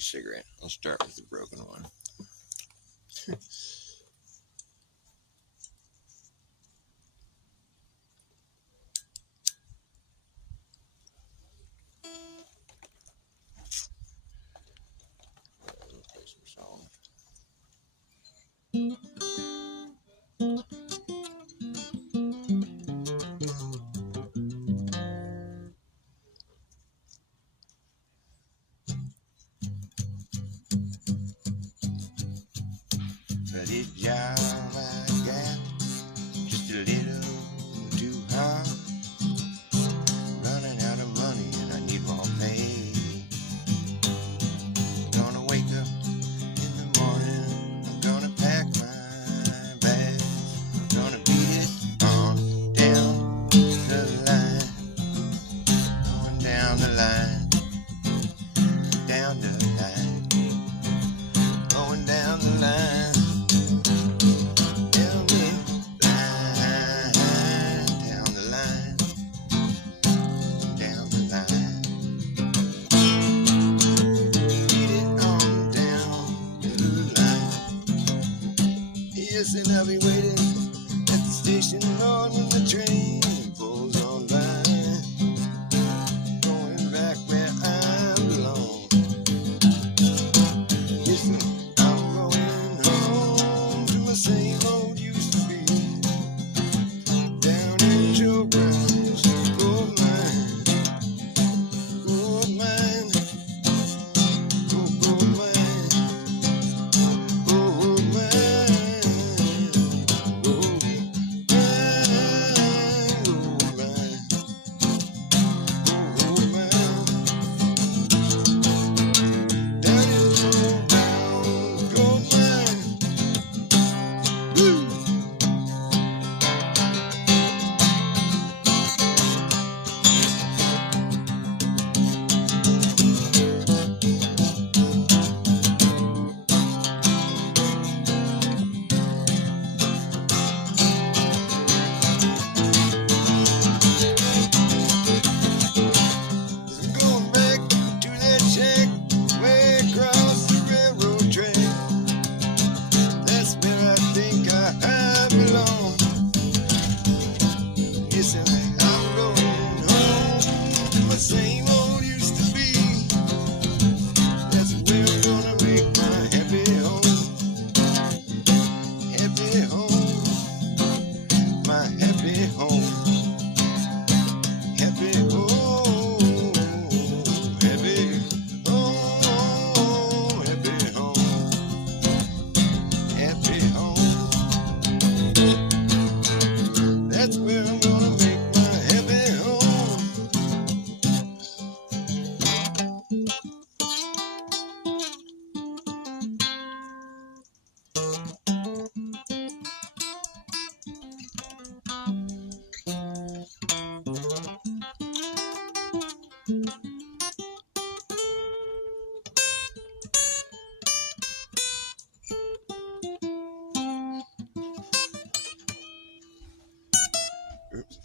a cigarette. I'll start with the broken one. Play some song. But this job I got just a little too hard. Running out of money and I need more pay. Gonna wake up in the morning. I'm gonna pack my bags. I'm gonna beat it on down the line. Going down the line. Down the line. Going down the line. And I'll be waiting at the station, Lord, when the train pulls on by, going back where I belong. Listen, I'm going home to my same old used to be, down in Joe Brown's gold mine, gold mine, gold mine. Oops.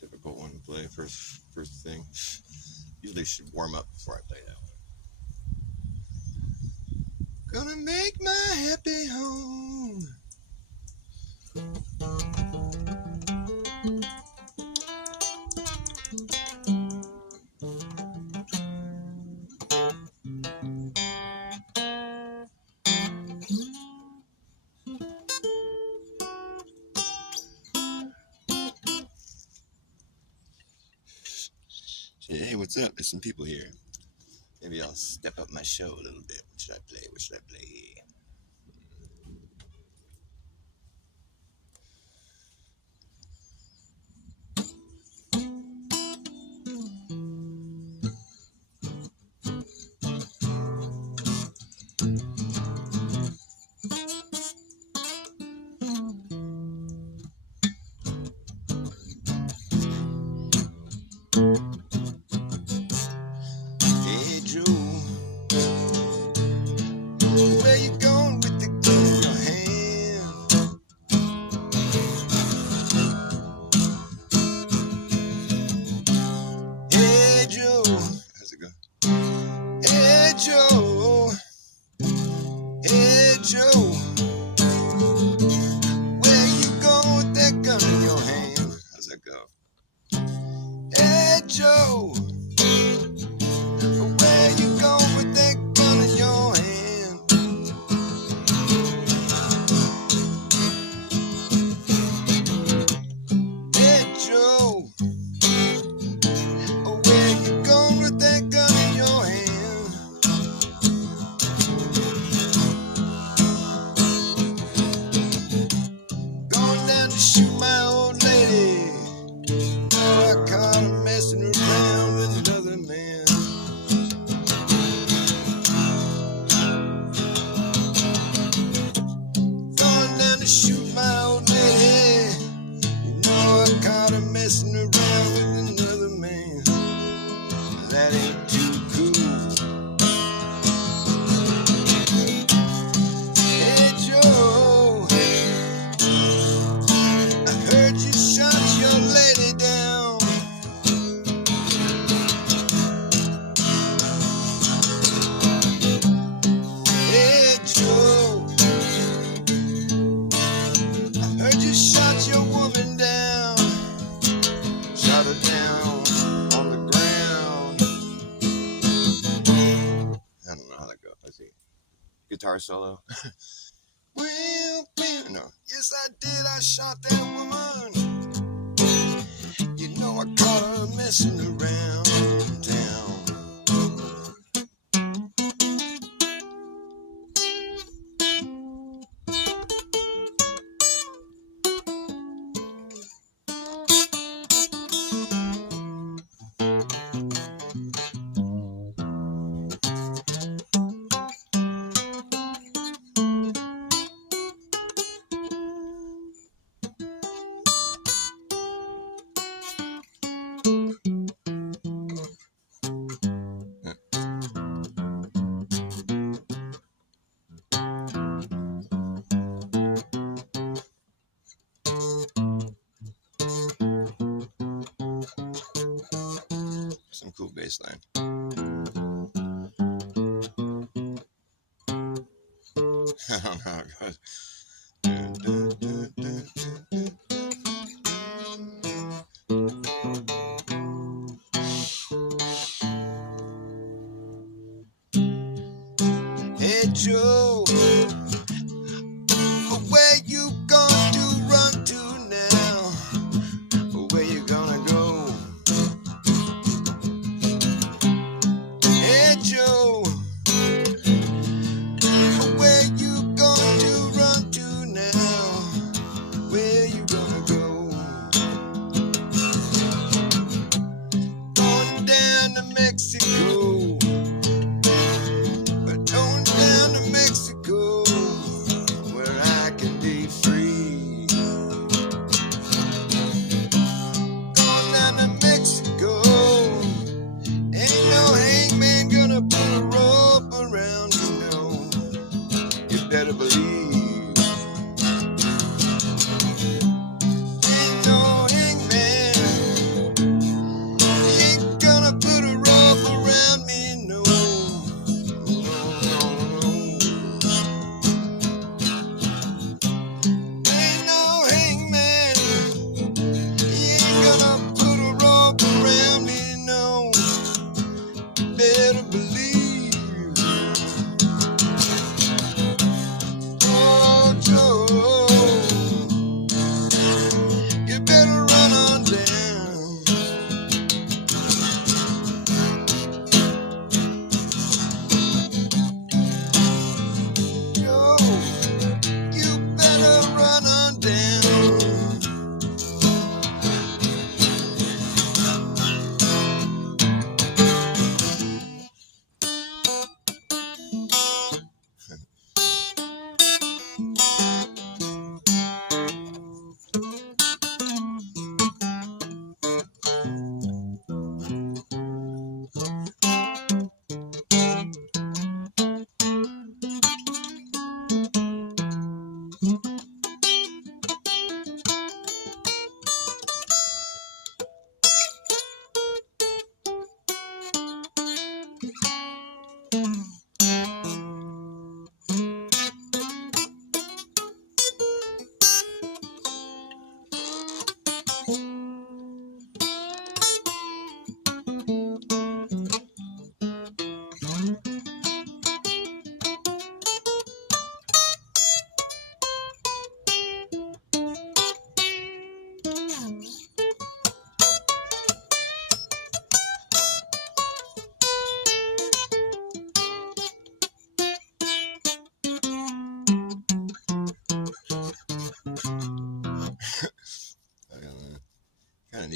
Difficult one to play first thing. Usually should warm up before I play that one. Gonna make my happy home. Hey, what's up? There's some people here. Maybe I'll step up my show a little bit. What should I play? What should I play? Joe, where you going with that gun in your hand? Hey Joe, where you going with that gun in your hand? Going down to shoot my old lady. Oh, I caught her messing around with another man. Going down to shoot my old lady. You know I caught her messing around with another man. That ain't too cool. Hey Joe, I heard you shot your lady down. Hey Joe, I heard you shot your woman down. Shot her down on the ground. I don't know how that goes. Let's see. Guitar solo. Well, no. Yes, I did. I shot that woman. You know I caught her messing around town. Some cool bass line. I don't know how it goes. Hey Joe, where you going to run to now? Where you gonna go? Hey Joe, where you going to run to now? Where you gonna go? Going down to Mexico. Going down to Mexico.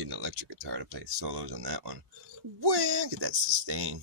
need an electric guitar to play solos on that one. Wham! Get that sustain.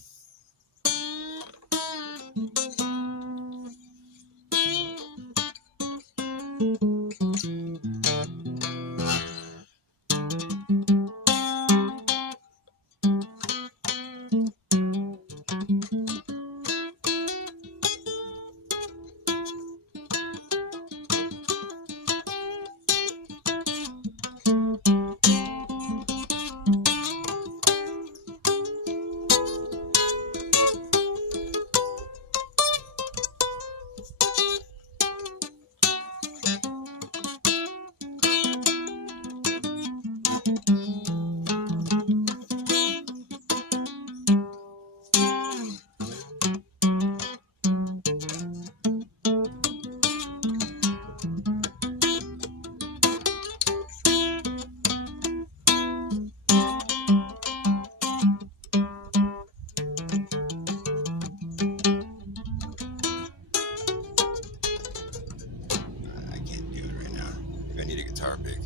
I need a guitar pick.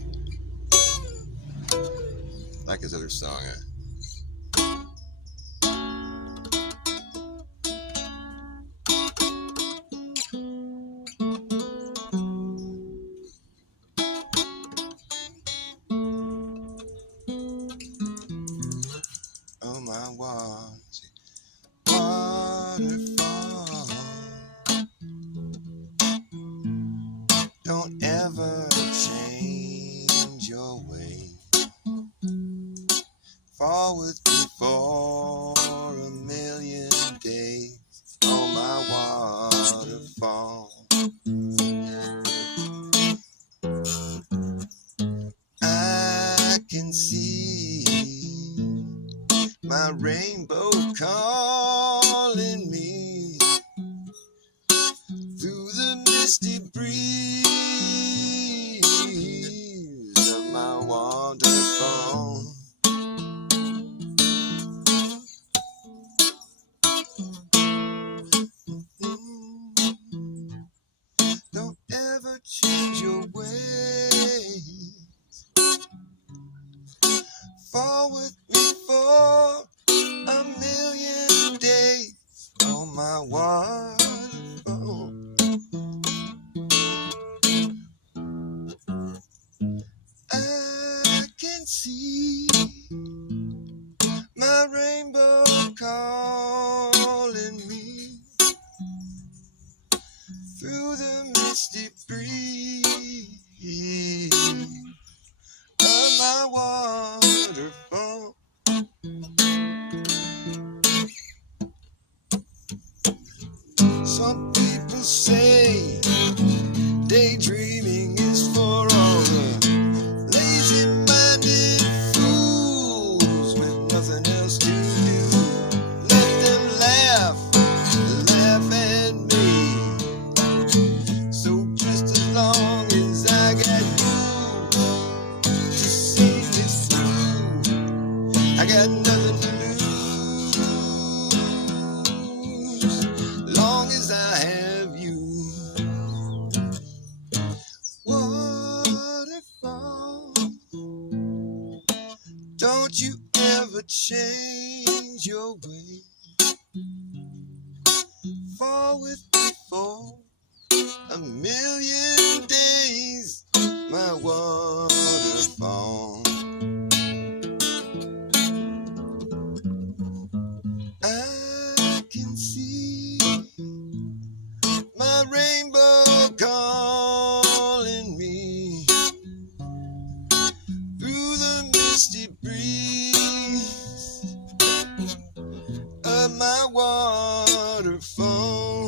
Like his other song. Oh my waterfall. Don't ever change your way. Fall with me for a million days. Oh my waterfall. I can see my rainbow calling me through the misty breeze of my waterfall. Don't ever change your ways. Fall with me for a million days on my waterfall. I can see my rainbow calling me through the misty breeze of my waterfall. Some people say daydreaming is for all the lazy-minded fools with nothing else to do. Let them laugh at me. So just as long as I got you to see me through, I got nothing to lose. Long as I have you. Waterfall, don't you ever change your way. Fall with me for a million days, my waterfall. I can see my rainbow calling me through the misty breeze of my waterfall.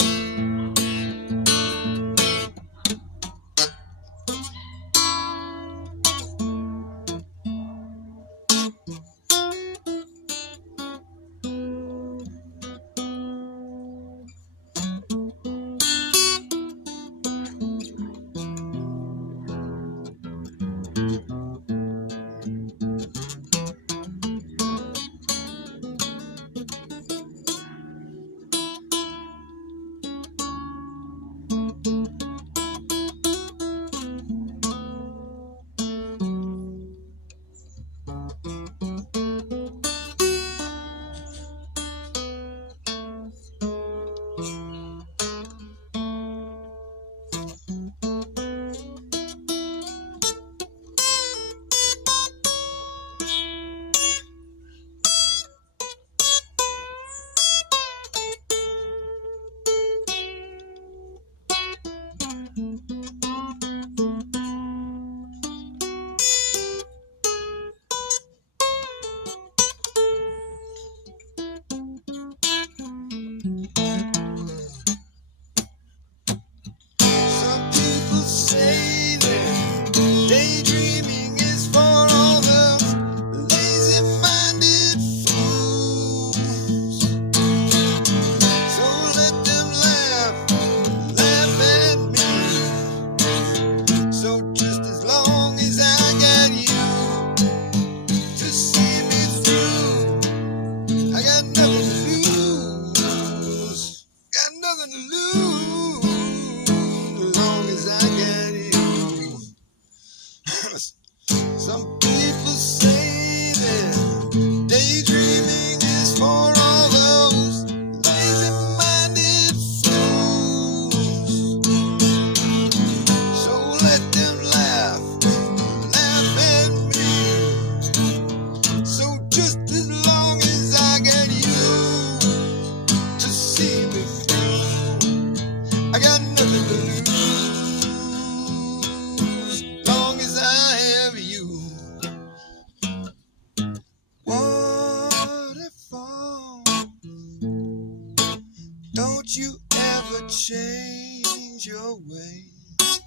Don't you ever change your ways.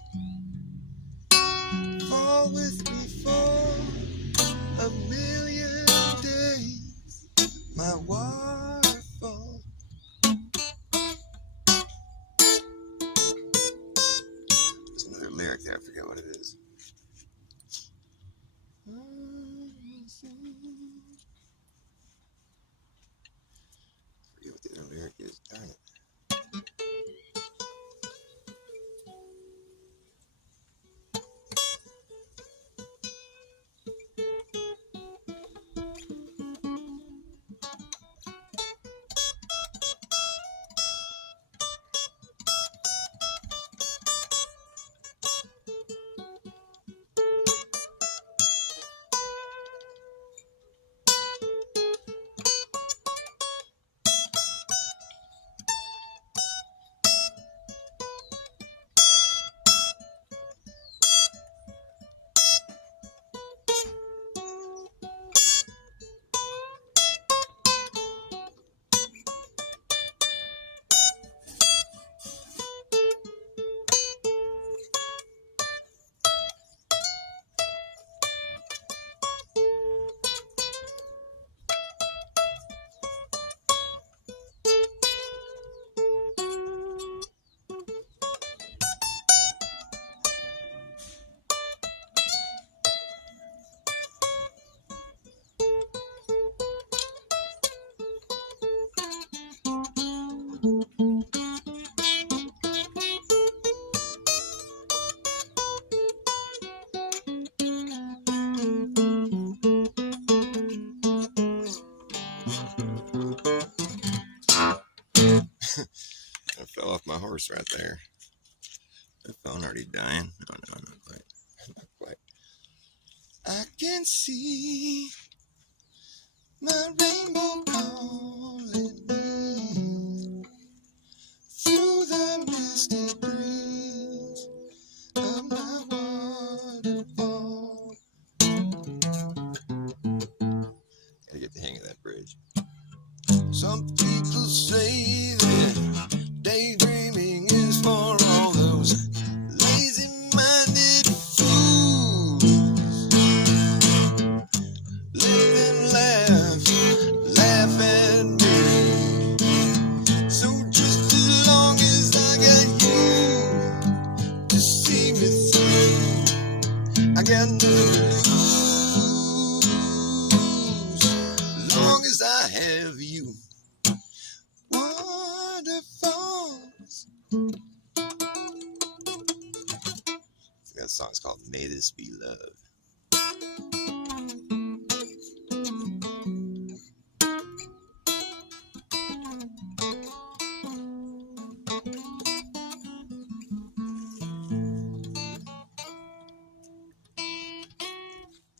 Fall with me for a million days, my waterfall. There's another lyric there, I forget what it is. Forget what the other lyric is, darn it. I fell off my horse right there. The phone already dying. Oh no, not quite. Not quite. I can see my rainbow calling me through the misty breeze of my waterfall. Gotta get the hang of that bridge. Some people say that daydreaming is for all those lazy-minded fools. Let them laugh at me. So just as long as I got you to see me through, I got nothing to lose. As long as I have you. Waterfalls. That song's called May This Be Love.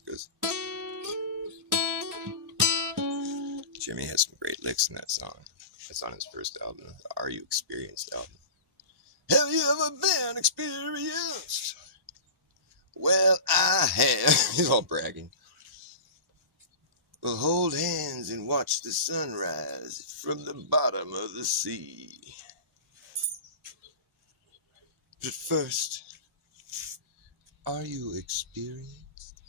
Because Jimmy has some great licks in that song. That's on his first album, the Are You Experienced album. Have you ever been experienced? Well, I have. He's all bragging. We'll hold hands and watch the sunrise from the bottom of the sea. But first, are you experienced?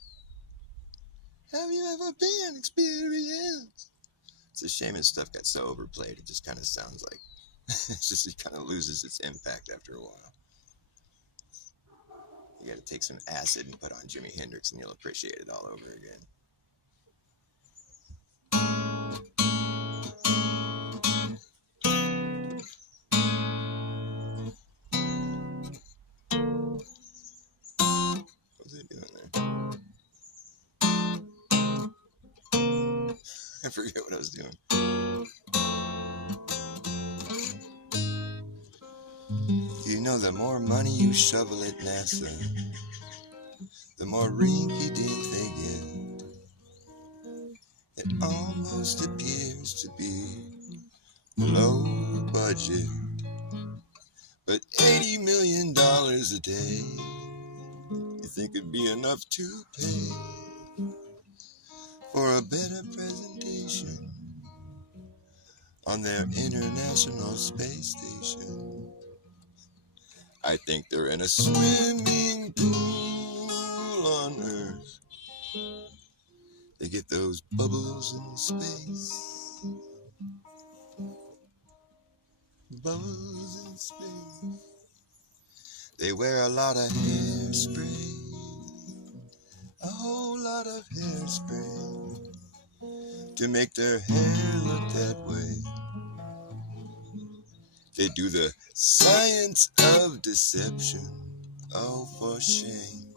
Have you ever been experienced? It's a shame his stuff got so overplayed, it just kind of sounds like, it kind of loses its impact after a while. You gotta take some acid and put on Jimi Hendrix and you'll appreciate it all over again. What was I doing there? I forget what I was doing. You know, the more money you shovel at NASA, the more rinky-dink they get. It almost appears to be low budget, but $80 million a day, you think it'd be enough to pay for a better presentation on their international space station. I think they're in a swimming pool on Earth. They get those bubbles in space. Bubbles in space. They wear a lot of hairspray. A whole lot of hairspray to make their hair look that way. They do the science of deception. Oh, for shame.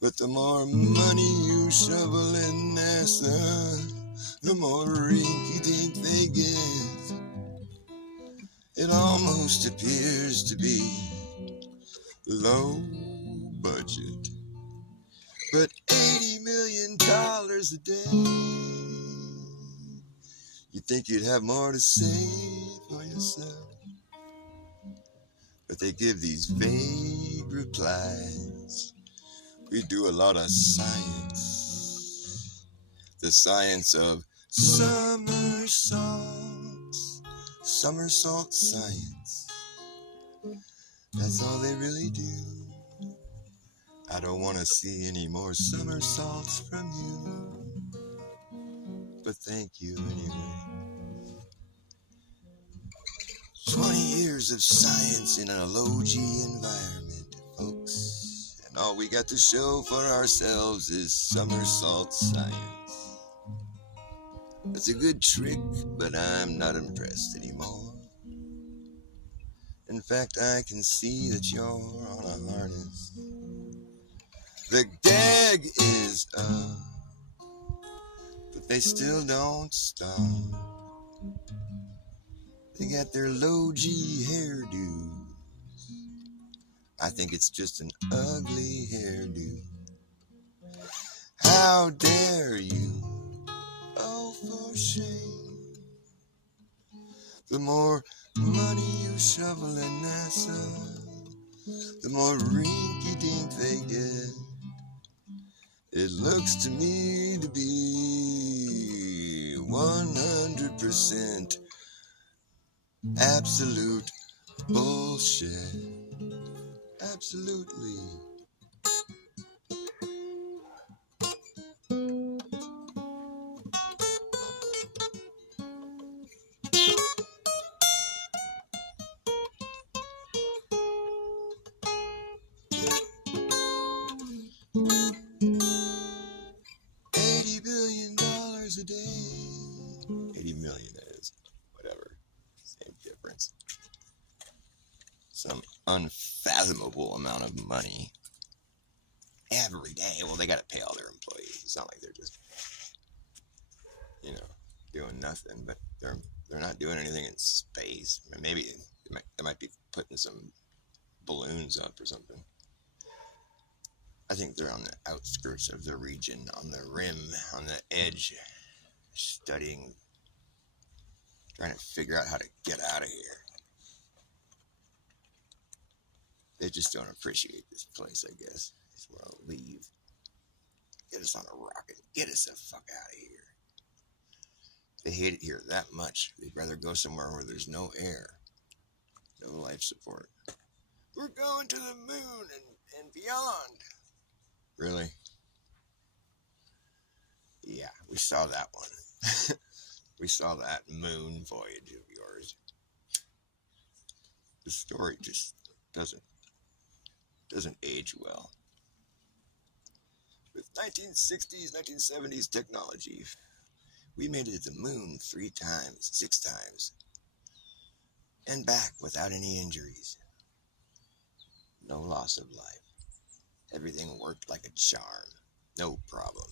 But the more money you shovel in NASA, the more rinky-dink they get. It almost appears to be low budget, but $80 million a day. You think you'd have more to say for yourself, but they give these vague replies. We do a lot of science, the science of somersaults, somersault science. That's all they really do. I don't want to see any more somersaults from you, but thank you anyway. 20 years of science in a low-G environment, folks. And all we got to show for ourselves is somersault science. That's a good trick, but I'm not impressed anymore. In fact, I can see that you're on a harness. The gag is up, but they still don't stop. They got their low-G hairdo. I think it's just an ugly hairdo. How dare you? Oh, for shame. The more money you shovel in NASA, the more rinky-dink they get. It looks to me to be 100% absolute bullshit. Absolutely. $80 billion a day. 80 million is, whatever. Same difference. Some unfathomable amount of money every day. Well, they got to pay all their employees. It's not like they're just, doing nothing. But they're not doing anything in space. Maybe they might be putting some balloons up or something. I think they're on the outskirts of the region, on the rim, on the edge, studying, trying to figure out how to get out of here. They just don't appreciate this place, I guess. They just want to leave. Get us on a rocket. Get us the fuck out of here. They hate it here that much. They'd rather go somewhere where there's no air, no life support. We're going to the moon and beyond. Really? Yeah, we saw that one. We saw that moon voyage of yours. The story just doesn't age well. With 1960s, 1970s technology, we made it to the moon 3 times, 6 times, and back without any injuries. No loss of life. Everything worked like a charm. No problem.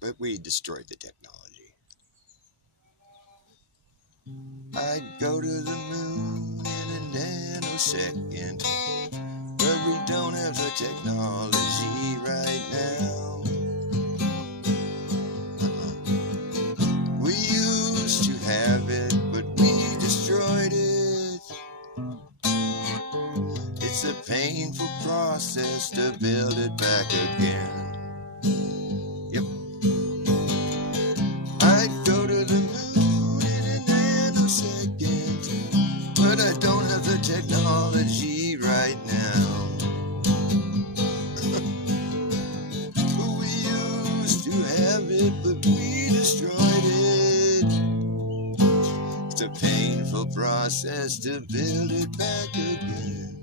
But we destroyed the technology. I'd go to the moon in a nanosecond, but we don't have the technology right now. We used to have it, but we destroyed it. It's a painful process to build it back again. Yep. I'd go to the moon of it, but we destroyed it. It's a painful process to build it back again.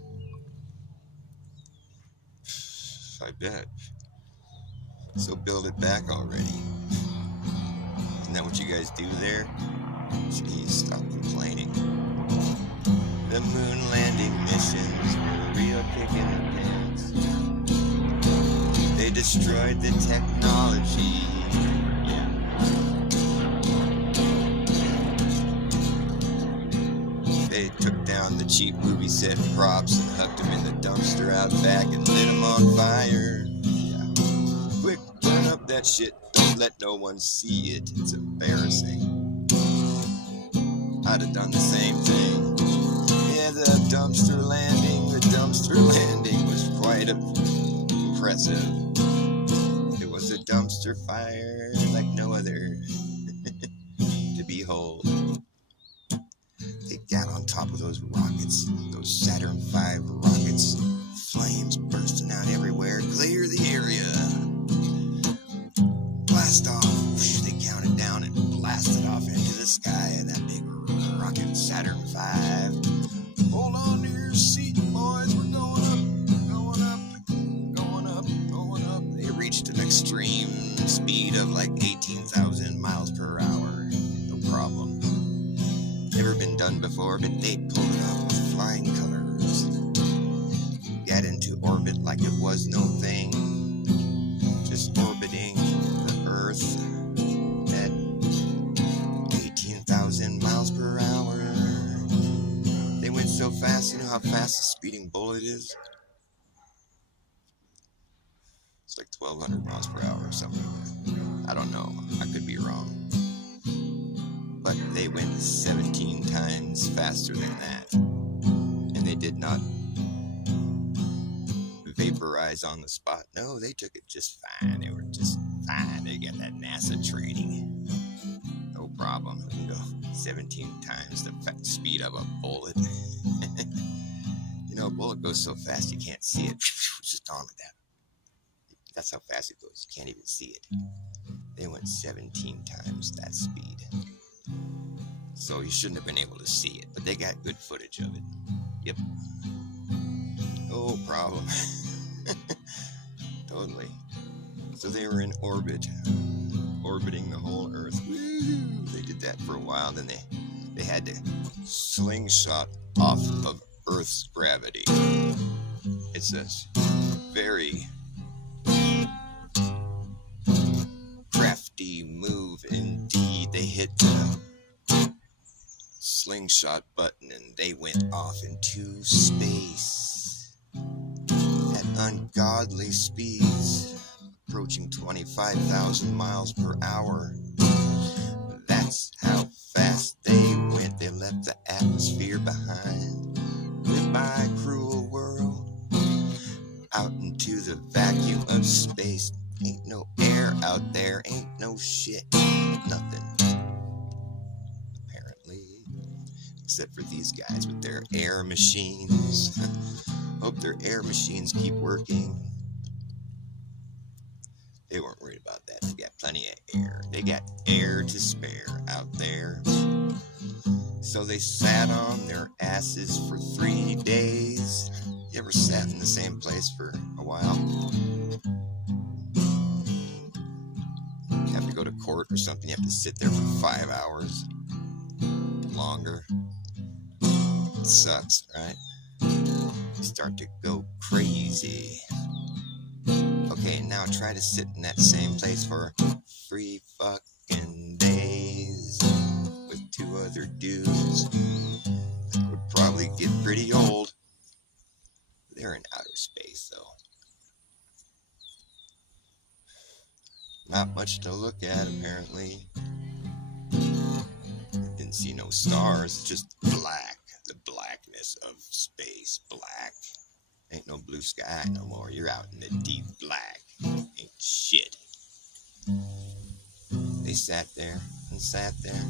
I bet. So build it back already. Isn't that what you guys do there? Jeez, stop complaining. The moon landing missions were a real kick in the pants. They destroyed the technology. They took down the cheap movie set props and hucked them in the dumpster out back and lit them on fire. Yeah. Quick, burn up that shit. Don't let no one see it. It's embarrassing. I'd have done the same thing. Yeah, the dumpster landing was quite impressive. It was a dumpster fire like no other to behold. They got on top of those rockets, those Saturn V rockets, flames bursting out everywhere. Clear the area. Blast off. They counted down and blasted off into the sky in that big rocket Saturn V. Hold on to your seat, boys. We're going up, going up, going up, going up. They reached an extreme speed of like 18,000 miles per hour. No problem. Never been done before, but they pulled it off with flying colors. Got into orbit like it was no thing. Just orbiting the Earth at 18,000 miles per hour. They went so fast, you know how fast a speeding bullet is? It's like 1,200 miles per hour or something like that. I don't know. I could be wrong. But they went 17 times faster than that. And they did not vaporize on the spot. No, they took it just fine. They were just fine. They got that NASA training. No problem. We can go 17 times the speed of a bullet. You know, a bullet goes so fast you can't see it. It's just on like that. That's how fast it goes. You can't even see it. They went 17 times that speed. So you shouldn't have been able to see it, but they got good footage of it. Yep. No problem. Totally. So they were in orbit, orbiting the whole Earth. Woo! They did that for a while, then they had to slingshot off of Earth's gravity. It's a very crafty move indeed. They hit the slingshot button and they went off into space at ungodly speeds, approaching 25,000 miles per hour. That's how fast they went. They left the atmosphere behind. Goodbye, cruel world. Out into the vacuum of space. Ain't no air out there. Ain't no shit. Nothing. Except for these guys with their air machines. Hope their air machines keep working. They weren't worried about that. They got plenty of air. They got air to spare out there. So they sat on their asses for 3 days. You ever sat in the same place for a while? You have to go to court or something. You have to sit there for 5 hours. Longer. It sucks, right? You start to go crazy. Okay, now try to sit in that same place for 3 fucking days with 2 other dudes. That would probably get pretty old. They're in outer space, though. Not much to look at, apparently. Didn't see no stars, just black. The blackness of space, black. Ain't no blue sky no more. You're out in the deep black. Ain't shit. They sat there and sat there.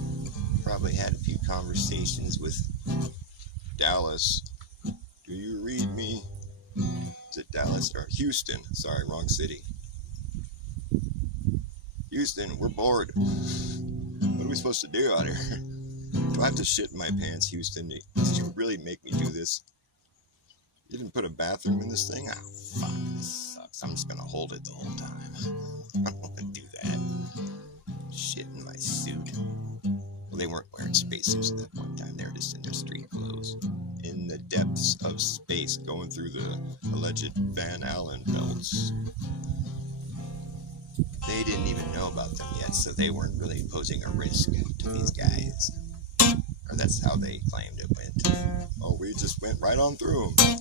Probably had a few conversations with Dallas. Do you read me? Is it Dallas or Houston? Sorry, wrong city. Houston, we're bored. What are we supposed to do out here? Do I have to shit in my pants, Houston? Did you really make me do this? You didn't put a bathroom in this thing? Oh, fuck, this sucks. I'm just gonna hold it the whole time. I don't want to do that. Shit in my suit. Well, they weren't wearing spacesuits at that point in time. They were just in their street clothes. In the depths of space, going through the alleged Van Allen belts. They didn't even know about them yet, so they weren't really posing a risk to these guys. Or that's how they claimed it went. Oh, we just went right on through them.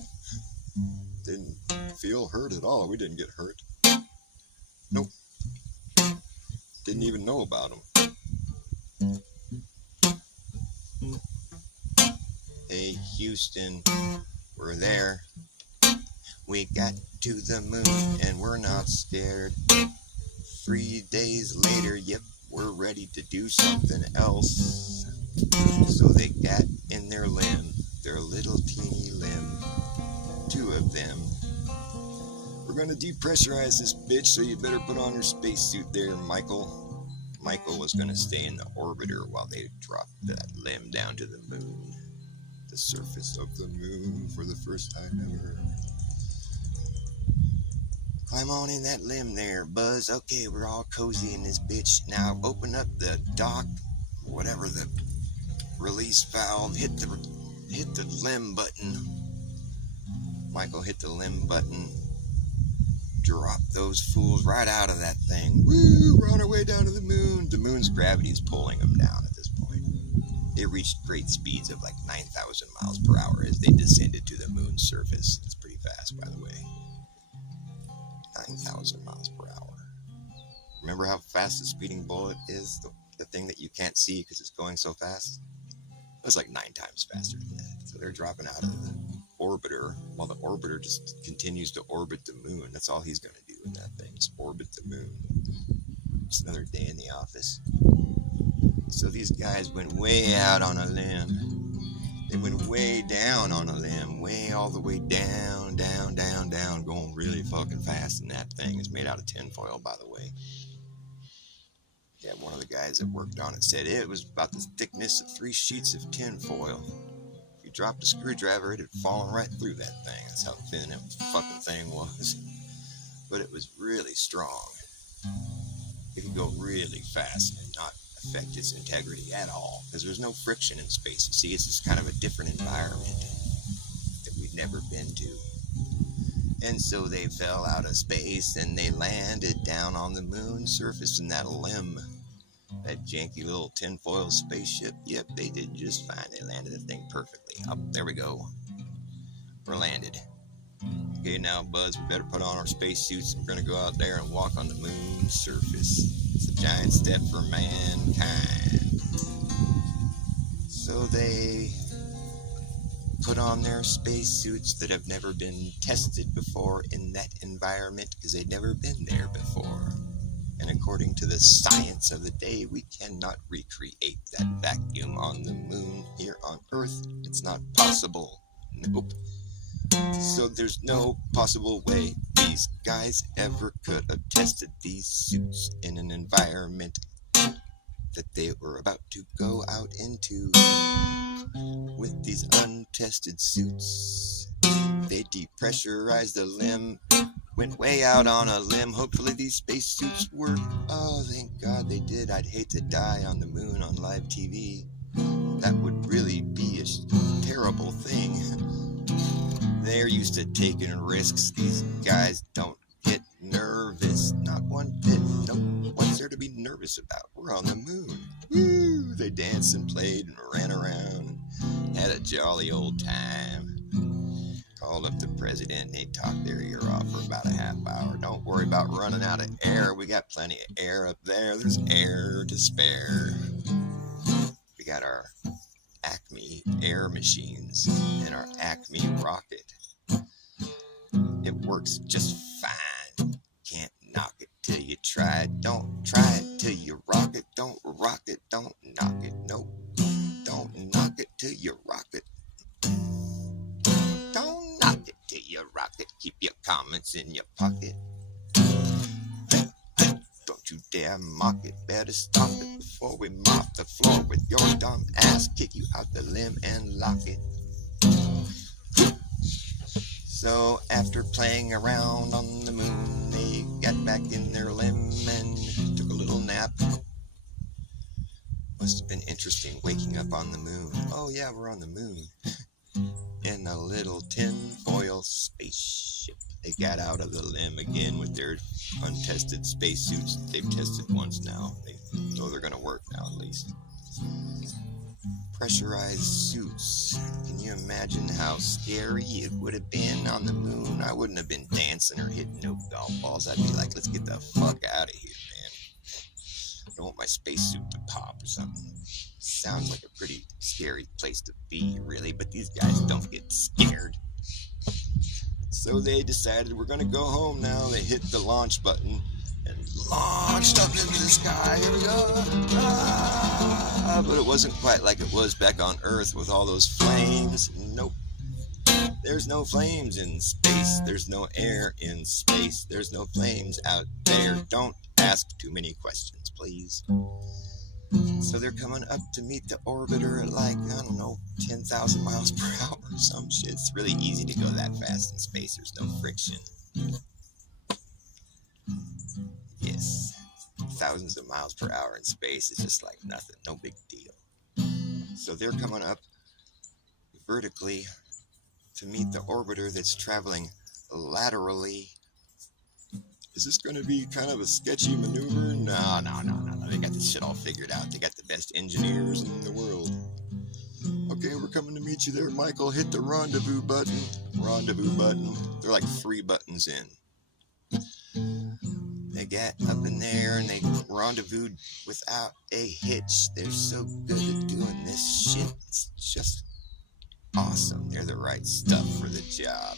Didn't feel hurt at all. We didn't get hurt. Nope. Didn't even know about them. Hey, Houston, we're there. We got to the moon and we're not scared. 3 days later, yep, we're ready to do something else. So they got in their little teeny limb, 2 of them. We're gonna depressurize this bitch, so you better put on your spacesuit there, Michael. Michael was gonna stay in the orbiter while they dropped that limb down to the moon. The surface of the moon for the first time ever. Climb on in that limb there, Buzz. Okay, we're all cozy in this bitch. Now open up the dock, whatever the release valve, hit the limb button. Michael hit the limb button. Drop those fools right out of that thing. Woo! We're on our way down to the moon. The moon's gravity is pulling them down at this point. They reached great speeds of like 9,000 miles per hour as they descended to the moon's surface. It's pretty fast, by the way. 9,000 miles per hour. Remember how fast the speeding bullet is? The thing that you can't see because it's going so fast? It's like 9 times faster than that. So they're dropping out of the orbiter while the orbiter just continues to orbit the moon. That's all he's going to do in that thing, is orbit the moon. It's another day in the office. So these guys went way out on a limb. They went way down on a limb, way all the way down, down, down, down, going really fucking fast. And that thing is made out of tinfoil, by the way. Yeah, one of the guys that worked on it said it was about the thickness of 3 sheets of tinfoil. If you dropped a screwdriver, it had fallen right through that thing. That's how thin that fucking thing was. But it was really strong. It could go really fast and not affect its integrity at all, because there's no friction in space. You see, it's just kind of a different environment that we've never been to. And so they fell out of space and they landed down on the moon's surface in that limb. That janky little tinfoil spaceship. Yep, they did just fine. They landed the thing perfectly. Up, there we go. We're landed. Okay, now, Buzz, we better put on our spacesuits and we're going to go out there and walk on the moon's surface. It's a giant step for mankind. So they put on their spacesuits that have never been tested before in that environment because they'd never been there before. And according to the science of the day, we cannot recreate that vacuum on the moon here on Earth. It's not possible. Nope. So there's no possible way these guys ever could have tested these suits in an environment that they were about to go out into. With these untested suits, they depressurized the limb, went way out on a limb. Hopefully these spacesuits work. Oh, thank God they did. I'd hate to die on the moon on live TV. That would really be a terrible thing. They're used to taking risks. These guys don't get nervous. Not one bit. Nope. What's there to be nervous about? We're on the moon. Woo! They danced and played and ran around and had a jolly old time. Called up the president and they talked their ear off for about a half hour. Don't worry about running out of air. We got plenty of air up there. There's air to spare. We got our Acme air machines and our Acme rocket. It works just fine. Can't knock it till you try it. Don't try it till you rock it. Don't rock it, don't knock it. Nope. Don't knock it till you rock it. Don't knock it till you rock it. Keep your comments in your pocket. Don't you dare mock mock it. Better stop it before we mop the floor with your dumb ass. Kick you out the limb and lock it. So after playing around on the moon, they got back in their limb and took a little nap. Must have been interesting waking up on the moon. Oh yeah, we're on the moon. In a little tin-foil spaceship. They got out of the limb again with their untested spacesuits. They've tested once now. They know they're going to work now at least. Pressurized suits. Can you imagine how scary it would have been on the moon? I wouldn't have been dancing or hitting no golf balls. I'd be like, let's get the fuck out of here, man. I don't want my spacesuit to pop or something. Sounds like a pretty scary place to be, really, but these guys don't get scared. So they decided we're going to go home now. They hit the launch button and launched up into the sky. Here we go. But it wasn't quite like it was back on Earth with all those flames. Nope. There's no flames in space. There's no air in space. There's no flames out there. Don't ask too many questions, please. So they're coming up to meet the orbiter at like, I don't know, 10,000 miles per hour or some shit. It's really easy to go that fast in space. There's no friction. Yes, thousands of miles per hour in space is just like nothing, no big deal. So they're coming up vertically to meet the orbiter that's traveling laterally. Is this going to be kind of a sketchy maneuver? No. They got this shit all figured out. They got the best engineers in the world. Okay, we're coming to meet you there, Michael. Hit the rendezvous button. Rendezvous button. They're like 3 buttons in. They got up in there and they rendezvoused without a hitch. They're so good at doing this shit. It's just awesome. They're the right stuff for the job.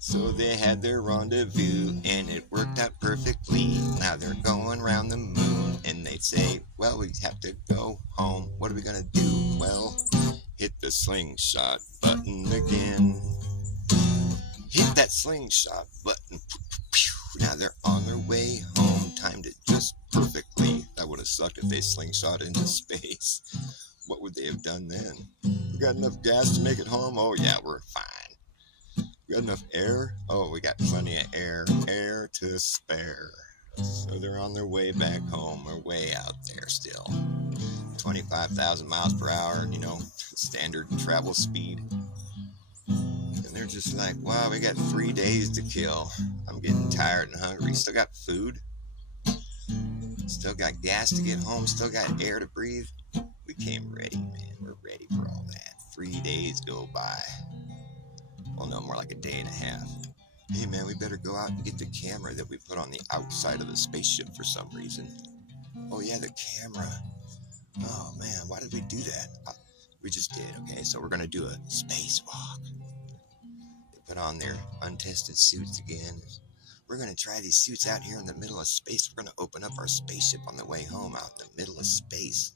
So they had their rendezvous and it worked out perfectly. Now they're going around the moon and they'd say, well, we have to go home. What are we going to do? Well, hit the slingshot button again. Hit that slingshot button. Now they're on their way home. Timed it just perfectly. That would have sucked if they slingshot into space. What would they have done then? We got enough gas to make it home? Oh yeah, we're fine. We got enough air? Oh, we got plenty of air to spare. So they're on their way back home, or way out there still. 25,000 miles per hour, standard travel speed. And they're just like, wow, we got 3 days to kill. I'm getting tired and hungry. Still got food. Still got gas to get home. Still got air to breathe. We came ready, man. We're ready for all that. 3 days go by. Well, no, more like a day and a half. Hey, man, we better go out and get the camera that we put on the outside of the spaceship for some reason. Oh, yeah, the camera. Oh, man, why did we do that? We just did, okay? So we're going to do a spacewalk. They put on their untested suits again. We're going to try these suits out here in the middle of space. We're going to open up our spaceship on the way home out in the middle of space.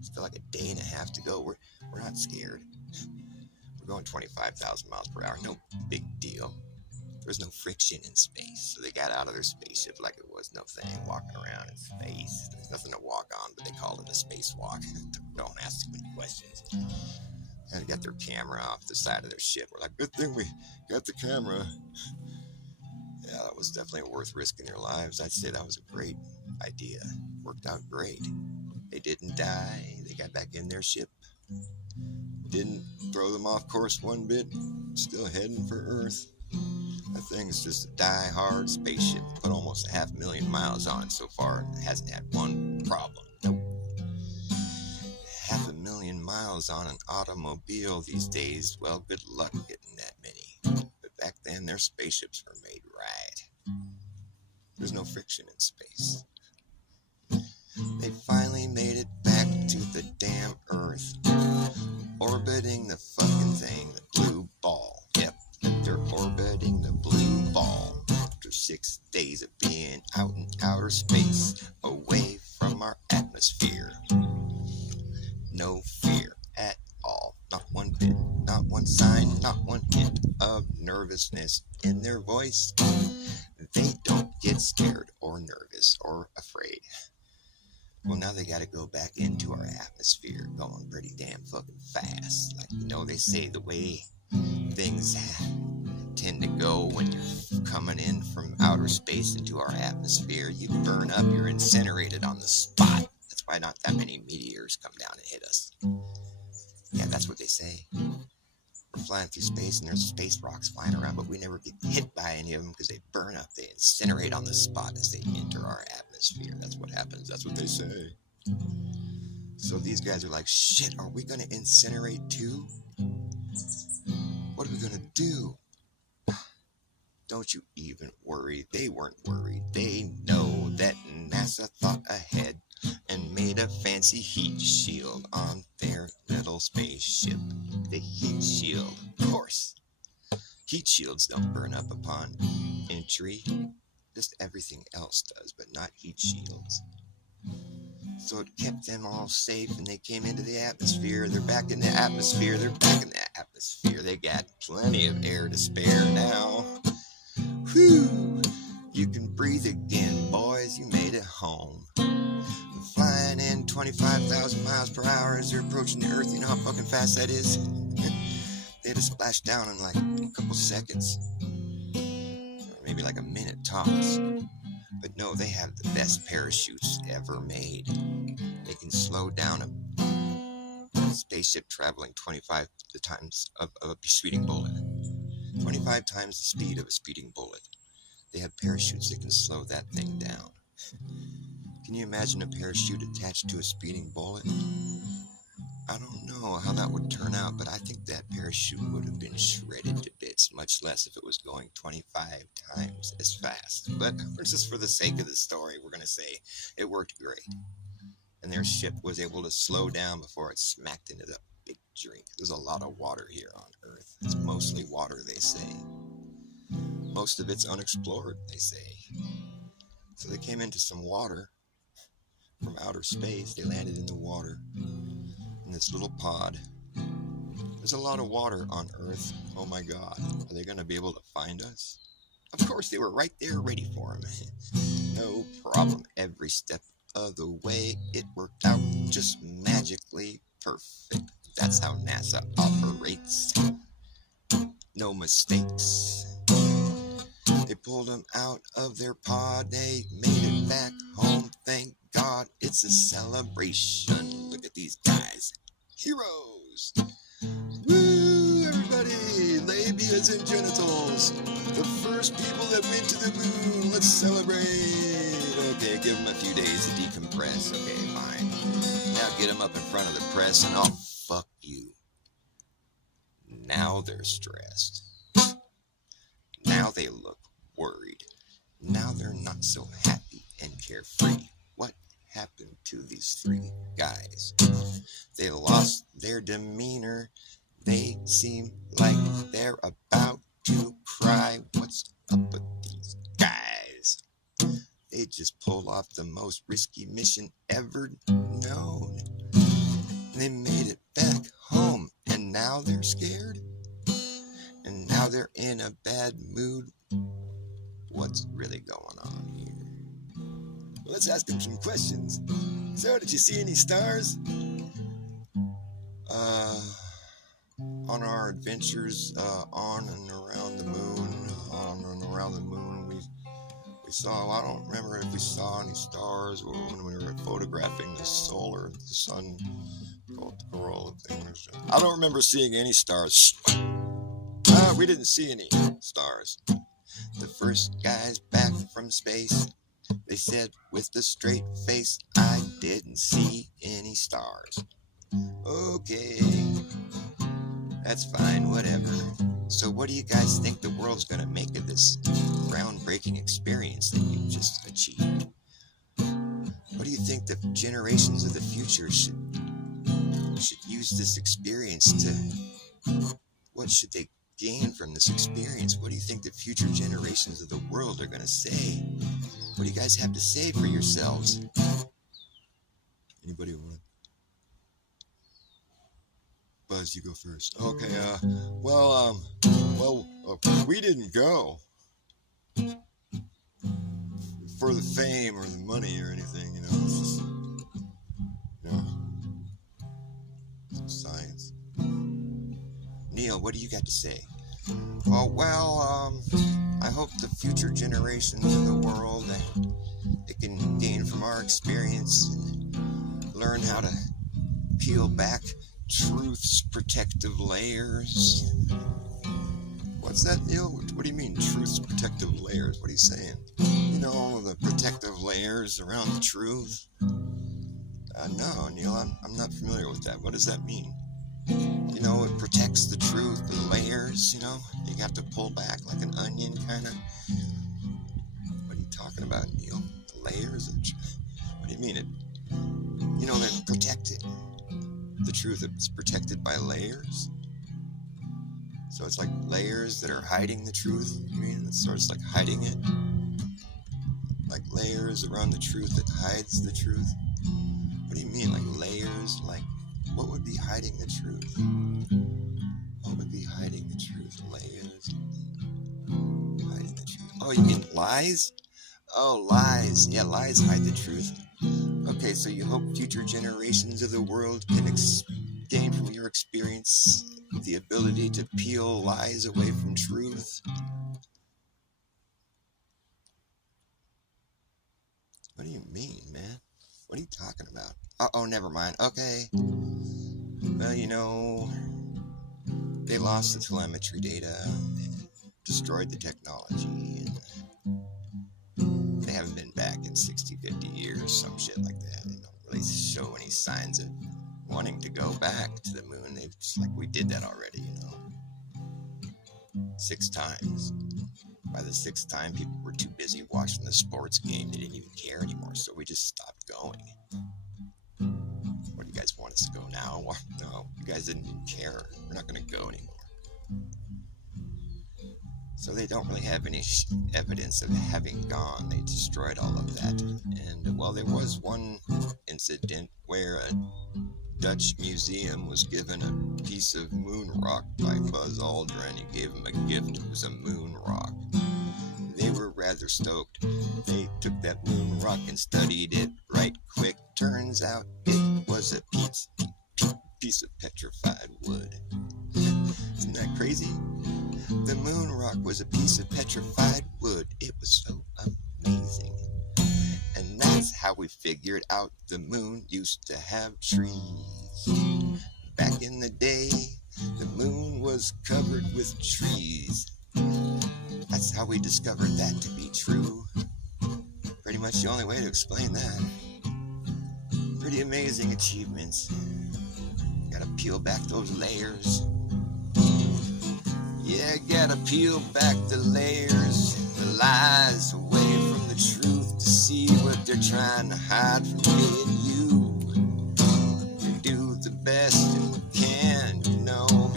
Still like a day and a half to go. We're not scared. We're going 25,000 miles per hour. No big deal. There's no friction in space. So they got out of their spaceship like it was no thing, walking around in space. There's nothing to walk on, but they call it a spacewalk. Don't ask too many questions. And they got their camera off the side of their ship. We're like, good thing we got the camera. Yeah, that was definitely worth risking their lives. I'd say that was a great idea. Worked out great. They didn't die. They got back in their ship. Didn't throw them off course one bit. Still heading for Earth. That thing's just a die-hard spaceship. Put almost 500,000 miles on it so far and it hasn't had one problem. Nope. 500,000 miles on an automobile these days. Well, good luck getting that many. But back then, their spaceships were made right. There's no friction in space. They finally made it back to the damn Earth. Orbiting the fucking thing, the blue ball. Yep, they're orbiting the blue ball. After 6 days of being out in outer space, away from our atmosphere. No fear at all. Not one bit, not one sign, not one hint of nervousness in their voice. They don't get scared or or nervous or afraid. Well, now they got to go back into our atmosphere going pretty damn fucking fast. Like, they say the way things tend to go when you're coming in from outer space into our atmosphere, you burn up, you're incinerated on the spot. That's why not that many meteors come down and hit us. Yeah, that's what they say. We're flying through space and there's space rocks flying around, but we never get hit by any of them because they burn up, they incinerate on the spot as they enter our atmosphere. That's what happens. That's what they say. So these guys are like, shit, are we going to incinerate too? What are we going to do? Don't you even worry. They weren't worried. They know that NASA thought ahead and made a fancy heat shield on their little spaceship. The heat shield, of course. Heat shields don't burn up upon entry. Just everything else does, but not heat shields. So it kept them all safe, and they came into the atmosphere. They're back in the atmosphere. They're back in the atmosphere. They got plenty of air to spare now. Whew! You can breathe again, boys. You made it home. Flying in 25,000 miles per hour as they're approaching the Earth. You know how fucking fast that is? They had to splash down in like a couple seconds. Or maybe like a minute tops. But no, they have the best parachutes ever made. They can slow down a spaceship traveling 25 times of a speeding bullet. 25 times the speed of a speeding bullet. They have parachutes that can slow that thing down. Can you imagine a parachute attached to a speeding bullet? I don't know how that would turn out, but I think that parachute would have been shredded to bits, much less if it was going 25 times as fast. But just for the sake of the story, we're going to say it worked great. And their ship was able to slow down before it smacked into the big drink. There's a lot of water here on Earth. It's mostly water, they say. Most of it's unexplored, they say. So they came into some water from outer space. They landed in the water in this little pod. There's a lot of water on Earth. Oh my God. Are they going to be able to find us? Of course, they were right there ready for them. No problem. Every step of the way, it worked out just magically perfect. That's how NASA operates. No mistakes. They pulled them out of their pod. They made it back home. Thank God, it's a celebration. Look at these guys. Heroes. Woo, everybody. Labias and genitals. The first people that went to the moon. Let's celebrate. Okay, give them a few days to decompress. Okay, fine. Now get them up in front of the press and oh, fuck you. Now they're stressed. Now they look worried. Now they're not so happy and carefree. What happened to these three guys? They lost their demeanor. They seem like they're about to cry. What's up with these guys? They just pulled off the most risky mission ever known. They made it back home, and now they're scared. And now they're in a bad mood. What's really going on here? Well, let's ask them some questions. So, did you see any stars? On our adventures on and around the moon, we saw, I don't remember if we saw any stars or when we were photographing the sun, corolla thing. I don't remember seeing any stars. We didn't see any stars. The first guys back from space, they said with a straight face, I didn't see any stars. Okay, that's fine, whatever. So what do you guys think the world's gonna make of this groundbreaking experience that you've just achieved? What do you think the generations of the future should use this experience to? What should they gain from this experience? What do you think the future generations of the world are going to say? What do you guys have to say for yourselves? Anybody want? Buzz, you go first. Okay, we didn't go. for the fame or the money or anything, it's just, science. Neil, what do you got to say? Oh, well, I hope the future generations of the world, they can gain from our experience and learn how to peel back truth's protective layers. What's that, Neil? What do you mean, truth's protective layers? What are you saying? The protective layers around the truth? No, Neil, I'm not familiar with that. What does that mean? It protects the truth, the layers, you got to pull back like an onion, kind of. What are you talking about, Neil? The layers of what do you mean? They're protected. The truth is protected by layers. So it's like layers that are hiding the truth. You mean it's sort of like hiding it? Like layers around the truth that hides the truth? What do you mean, like layers? Like, what would be hiding the truth? What would be hiding the truth? Layers hiding the truth. Oh, you mean lies? Oh, lies. Yeah, lies hide the truth. Okay, so you hope future generations of the world can gain from your experience the ability to peel lies away from truth. What do you mean, man? What are you talking about? Oh, never mind. Okay. Well, they lost the telemetry data, and destroyed the technology, and they haven't been back in 60, 50 years, some shit like that. They don't really show any signs of wanting to go back to the moon. They've just like, we did that already, 6 times. By the 6th time, people were too busy watching the sports game. They didn't even care anymore, so we just stopped going. What do you guys want us to go now? No, you guys didn't even care. We're not going to go anymore. So they don't really have any evidence of having gone. They destroyed all of that. And, well, there was one incident where a Dutch museum was given a piece of moon rock by Buzz Aldrin. He gave him a gift. It was a moon rock. They were rather stoked. They took that moon rock and studied it right quick. Turns out it was a piece of petrified wood. Isn't that crazy? The moon rock was a piece of petrified wood. It was so amazing. And that's how we figured out the moon used to have trees. Back in the day, the moon was covered with trees. That's how we discovered that to be true. Pretty much the only way to explain that. Pretty amazing achievements. Gotta peel back those layers. Yeah, gotta peel back the layers, the lies away from the truth to see what they're trying to hide from me and you. You do the best you can,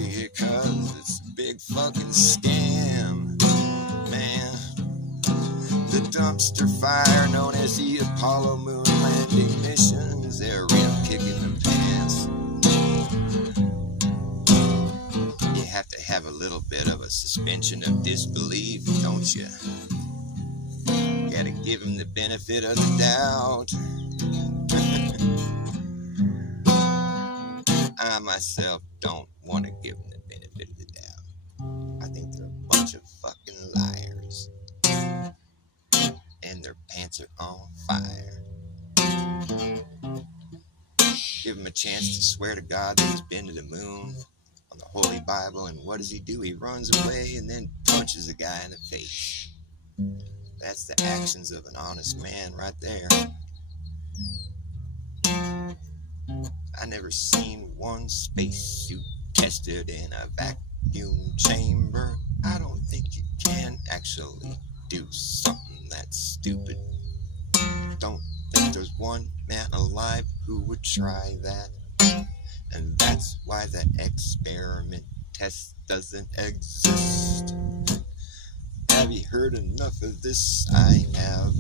because it's a big fucking scam, man. The dumpster fire known as the Apollo moon landing missions, they're real kicking the pants. You have to have a little bit of a suspension of disbelief, don't you? Gotta give him the benefit of the doubt. I myself don't want to give them the benefit of the doubt. I think they're a bunch of fucking liars. And their pants are on fire. Give him a chance to swear to God that he's been to the moon on the Holy Bible, and what does he do? He runs away and then punches a guy in the face. That's the actions of an honest man right there. I never seen one spacesuit tested in a vacuum chamber. I don't think you can actually do something that stupid. Don't think there's one man alive who would try that. And that's why the experiment test doesn't exist. Have you heard enough of this? I have.